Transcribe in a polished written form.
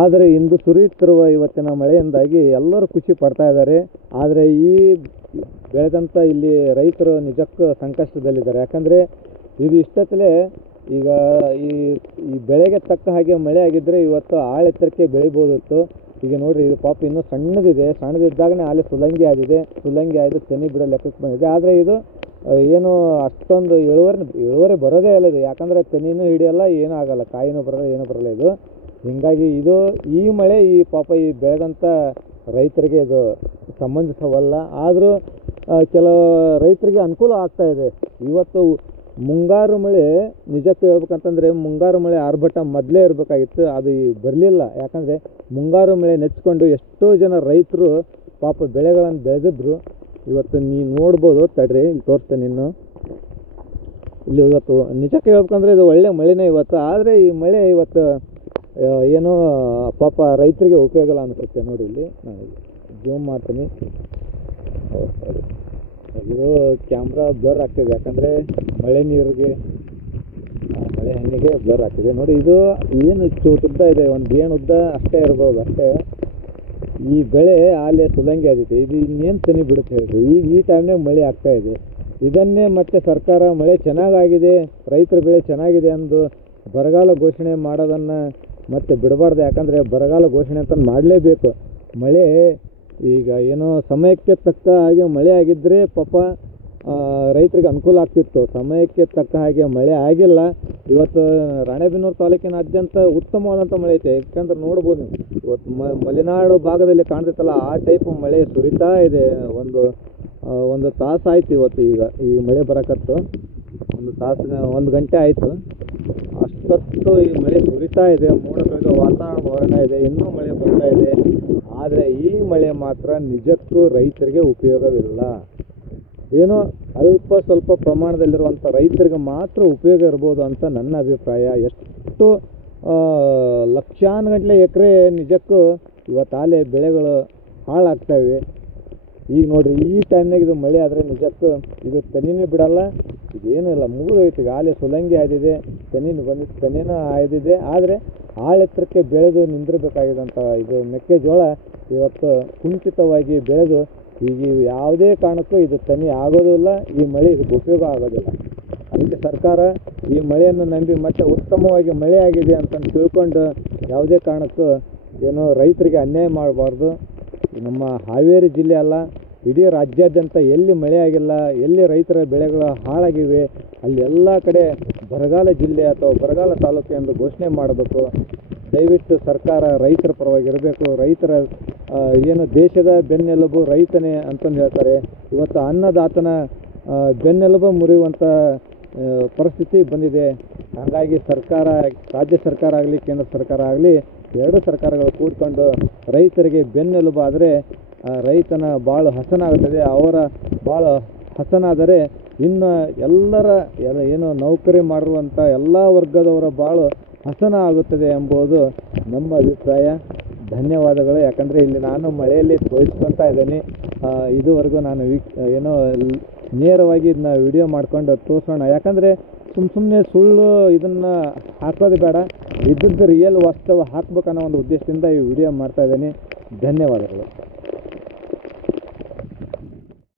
ಆದರೆ ಇಂದು ಸುರಿಯುತ್ತಿರುವ ಇವತ್ತಿನ ಮಳೆಯಿಂದಾಗಿ ಎಲ್ಲರೂ ಖುಷಿ ಪಡ್ತಾ ಇದ್ದಾರೆ. ಆದರೆ ಈ ಬೆಳೆದಂಥ ಇಲ್ಲಿ ರೈತರು ನಿಜಕ್ಕೂ ಸಂಕಷ್ಟದಲ್ಲಿದ್ದಾರೆ. ಯಾಕಂದರೆ ಇದು ಇಷ್ಟೊತ್ತಲೇ ಈಗ ಈ ಬೆಳೆಗೆ ತಕ್ಕ ಹಾಗೆ ಮಳೆ ಆಗಿದ್ದರೆ ಇವತ್ತು ಆಳೆತ್ತರಕ್ಕೆ ಬೆಳಿಬೋದಿತ್ತು. ಈಗ ನೋಡಿರಿ, ಇದು ಪಾಪ ಇನ್ನೂ ಸಣ್ಣದಿದೆ. ಸಣ್ಣದಿದ್ದಾಗಲೇ ಆಲೆ ಸುಲಂಗಿ ಆಯಿತು, ತೆನಿ ಬಿಡೋ ಲೆಕ್ಕಕ್ಕೆ ಬಂದಿದೆ. ಆದರೆ ಇದು ಏನು ಅಷ್ಟೊಂದು ಇಳುವರಿ ಬರೋದೇ ಇಲ್ಲ ಇದು. ಯಾಕಂದರೆ ತೆನಿನೂ ಹಿಡಿಯಲ್ಲ, ಏನೂ ಆಗಲ್ಲ, ಕಾಯಿನೂ ಬರೋಲ್ಲ, ಏನೂ ಬರೋಲ್ಲ ಇದು. ಹೀಗಾಗಿ ಈ ಮಳೆ ಪಾಪ ಈ ಬೆಳೆದಂಥ ರೈತರಿಗೆ ಇದು ಸಂಬಂಧಿಸವಲ್ಲ. ಆದರೂ ಕೆಲವು ರೈತರಿಗೆ ಅನುಕೂಲ ಆಗ್ತಾಯಿದೆ. ಇವತ್ತು ಮುಂಗಾರು ಮಳೆ ನಿಜಕ್ಕೂ ಹೇಳ್ಬೇಕಂತಂದರೆ ಮುಂಗಾರು ಮಳೆ ಆರ್ಭಟ ಮೊದಲೇ ಇರಬೇಕಾಗಿತ್ತು, ಅದು ಬರಲಿಲ್ಲ. ಯಾಕಂದರೆ ಮುಂಗಾರು ಮಳೆ ನೆಚ್ಕೊಂಡು ಎಷ್ಟೋ ಜನ ರೈತರು ಪಾಪ ಬೆಳೆಗಳನ್ನು ಬೆಳೆದಿದ್ರು. ಇವತ್ತು ನೀವು ನೋಡ್ಬೋದು, ತಡ್ರಿ ಇಲ್ಲಿ ತೋರಿಸ್ತೇನೆ ಇನ್ನು. ಇಲ್ಲಿ ಇವತ್ತು ನಿಜಕ್ಕೆ ಹೇಳ್ಬೇಕಂದ್ರೆ ಇದು ಒಳ್ಳೆ ಮಳೆನೇ ಇವತ್ತು. ಆದರೆ ಈ ಮಳೆ ಇವತ್ತು ಏನೋ ಪಾಪ ರೈತರಿಗೆ ಉಪಯೋಗ ಇಲ್ಲ ಅನಿಸುತ್ತೆ. ನೋಡಿ, ಇಲ್ಲಿ ನಾನು ಜೂಮ್ ಮಾಡ್ತೀನಿ. ಇದು ಕ್ಯಾಮ್ರಾ ಬ್ಲರ್ ಆಗ್ತಿದೆ, ಯಾಕಂದರೆ ಮಳೆ ನೀರಿಗೆ ಮಳೆ ಹಣ್ಣಿಗೆ ಬ್ಲರ್ ಆಗ್ತಿದೆ. ನೋಡಿ, ಇದು ಏನು ಉದ್ದ ಇದೆ, ಒಂದು ಏನು ಉದ್ದ ಅಷ್ಟೇ ಇರ್ಬೋದು ಅಷ್ಟೇ. ಈ ಬೆಳೆ ಆಲೆ ಸುಲಂಗಿ ಆದೈತೆ, ಇದು ಇನ್ನೇನು ತನಿ ಬಿಡುತ್ತೆ ಹೇಳಿದ್ರು. ಈ ಟೈಮ್ನಾಗ ಮಳೆ ಆಗ್ತಾಯಿದೆ. ಇದನ್ನೇ ಮತ್ತೆ ಸರ್ಕಾರ ಮಳೆ ಚೆನ್ನಾಗಾಗಿದೆ, ರೈತರ ಬೆಳೆ ಚೆನ್ನಾಗಿದೆ ಅಂದು ಬರಗಾಲ ಘೋಷಣೆ ಮಾಡೋದನ್ನು ಮತ್ತೆ ಬಿಡಬಾರ್ದು. ಯಾಕಂದರೆ ಬರಗಾಲ ಘೋಷಣೆ ಅಂತ ಮಾಡಲೇಬೇಕು. ಮಳೆ ಈಗ ಏನೋ ಸಮಯಕ್ಕೆ ತಕ್ಕ ಹಾಗೆ ಮಳೆ ಆಗಿದ್ದರೆ ಪಾಪ ರೈತರಿಗೆ ಅನುಕೂಲ ಆಗ್ತಿತ್ತು. ಸಮಯಕ್ಕೆ ತಕ್ಕ ಹಾಗೆ ಮಳೆ ಆಗಿಲ್ಲ. ಇವತ್ತು ರಾಣೆಬೆನ್ನೂರು ತಾಲೂಕಿನಾದ್ಯಂತ ಉತ್ತಮವಾದಂಥ ಮಳೆ ಐತೆ. ಯಾಕಂದ್ರೆ ನೋಡ್ಬೋದು, ಇವತ್ತು ಮಲೆನಾಡು ಭಾಗದಲ್ಲಿ ಕಾಣ್ತೈತಲ್ಲ, ಆ ಟೈಪ್ ಮಳೆ ಸುರಿತಾ ಇದೆ. ಒಂದು ತಾಸು ಆಯಿತು ಇವತ್ತು. ಈಗ ಈ ಮಳೆ ಬರಕತ್ತು ಒಂದು ಗಂಟೆ ಆಯಿತು. ಅಷ್ಟೊತ್ತು ಈ ಮಳೆ ಸುರಿತಾ ಇದೆ. ಮೋಡ ಕವಿದ ವಾತಾವರಣ ಇದೆ, ಇನ್ನೂ ಮಳೆ ಬರ್ತಾ ಇದೆ. ಆದರೆ ಈ ಮಳೆ ಮಾತ್ರ ನಿಜಕ್ಕೂ ರೈತರಿಗೆ ಉಪಯೋಗವಿಲ್ಲ. ಏನೋ ಅಲ್ಪ ಸ್ವಲ್ಪ ಪ್ರಮಾಣದಲ್ಲಿರುವಂಥ ರೈತರಿಗೆ ಮಾತ್ರ ಉಪಯೋಗ ಇರ್ಬೋದು ಅಂತ ನನ್ನ ಅಭಿಪ್ರಾಯ. ಎಷ್ಟು ಲಕ್ಷಾನುಗಟ್ಟಲೆ ಎಕರೆ ನಿಜಕ್ಕೂ ಇವತ್ತಾಲೆ ಬೆಳೆಗಳು ಹಾಳಾಗ್ತಾಯಿವೆ. ಈಗ ನೋಡಿರಿ, ಈ ಟೈಮ್ನಾಗ ಇದು ಮಳೆ ಆದರೆ ನಿಜಕ್ಕೂ ಇದು ತೆನಿನೂ ಬಿಡಲ್ಲ, ಇದೇನೂ ಇಲ್ಲ, ಮುಗಿದೋಯ್ತು. ಈಗ ಆಲೆ ಸುಲಂಗಿ ಆಯ್ದಿದೆ, ತೆನಿನೂ ಆಯ್ದಿದೆ. ಆದರೆ ಆಳೆತ್ತರಕ್ಕೆ ಬೆಳೆದು ನಿಂದಿರಬೇಕಾಗಿದ್ದಂಥ ಇದು ಮೆಕ್ಕೆಜೋಳ ಇವತ್ತು ಕುಂಠಿತವಾಗಿ ಬೆಳೆದು ಈಗ ಯಾವುದೇ ಕಾರಣಕ್ಕೂ ಇದು ತನಿ ಆಗೋದೂ ಇಲ್ಲ. ಈ ಮಳೆ ಇದಕ್ಕೆ ಉಪಯೋಗ ಆಗೋದಿಲ್ಲ. ಅದಕ್ಕೆ ಸರ್ಕಾರ ಈ ಮಳೆಯನ್ನು ನಂಬಿ ಮತ್ತೆ ಉತ್ತಮವಾಗಿ ಮಳೆ ಆಗಿದೆ ಅಂತ ತಿಳ್ಕೊಂಡು ಯಾವುದೇ ಕಾರಣಕ್ಕೂ ಏನೋ ರೈತರಿಗೆ ಅನ್ಯಾಯ ಮಾಡಬಾರ್ದು. ನಮ್ಮ ಹಾವೇರಿ ಜಿಲ್ಲೆ ಅಲ್ಲ, ಇಡೀ ರಾಜ್ಯಾದ್ಯಂತ ಎಲ್ಲಿ ಮಳೆ ಆಗಿಲ್ಲ, ಎಲ್ಲಿ ರೈತರ ಬೆಳೆಗಳು ಹಾಳಾಗಿವೆ, ಅಲ್ಲಿ ಎಲ್ಲ ಕಡೆ ಬರಗಾಲ ಜಿಲ್ಲೆ ಅಥವಾ ಬರಗಾಲ ತಾಲೂಕು ಎಂದು ಘೋಷಣೆ ಮಾಡಬೇಕು. ದಯವಿಟ್ಟು ಸರ್ಕಾರ ರೈತರ ಪರವಾಗಿರಬೇಕು. ರೈತರ ಏನು ದೇಶದ ಬೆನ್ನೆಲುಬು ರೈತನೇ ಅಂತಂದು ಹೇಳ್ತಾರೆ. ಇವತ್ತು ಅನ್ನದಾತನ ಬೆನ್ನೆಲುಬು ಮುರಿಯುವಂಥ ಪರಿಸ್ಥಿತಿ ಬಂದಿದೆ. ಹಾಗಾಗಿ ಸರ್ಕಾರ, ರಾಜ್ಯ ಸರ್ಕಾರ ಆಗಲಿ ಕೇಂದ್ರ ಸರ್ಕಾರ ಆಗಲಿ, ಎರಡು ಸರ್ಕಾರಗಳು ಕೂಡಿಕೊಂಡು ರೈತರಿಗೆ ಬೆನ್ನೆಲುಬು ಆದರೆ ರೈತನ ಬಾಳು ಹಸನಾಗುತ್ತದೆ. ಅವರ ಬಾಳು ಹಸನಾದರೆ ಇನ್ನು ಎಲ್ಲರ ಏನು ನೌಕರಿ ಮಾಡಿರುವಂಥ ಎಲ್ಲ ವರ್ಗದವರ ಬಾಳು ಹಸನ ಆಗುತ್ತದೆ ಎಂಬುದು ನಮ್ಮ ಅಭಿಪ್ರಾಯ. ಧನ್ಯವಾದಗಳು. ಯಾಕಂದರೆ ಇಲ್ಲಿ ನಾನು ಮಳೆಯಲ್ಲಿ ತೋರಿಸ್ಕೊತಾ ಇದ್ದೀನಿ. ಇದುವರೆಗೂ ನಾನು ಏನೋ ನೇರವಾಗಿ ಇದನ್ನ ವಿಡಿಯೋ ಮಾಡ್ಕೊಂಡು ತೋರಿಸೋಣ. ಯಾಕಂದರೆ ಸುಮ್ಮನೆ ಸುಳ್ಳು ಇದನ್ನು ಹಾಕೋದು ಬೇಡ, ಇದ್ದದ್ದು ರಿಯಲ್ ವಾಸ್ತವ ಹಾಕ್ಬೇಕನ್ನೋ ಒಂದು ಉದ್ದೇಶದಿಂದ ಈ ವಿಡಿಯೋ ಮಾಡ್ತಾಯಿದ್ದೀನಿ. ಧನ್ಯವಾದಗಳು.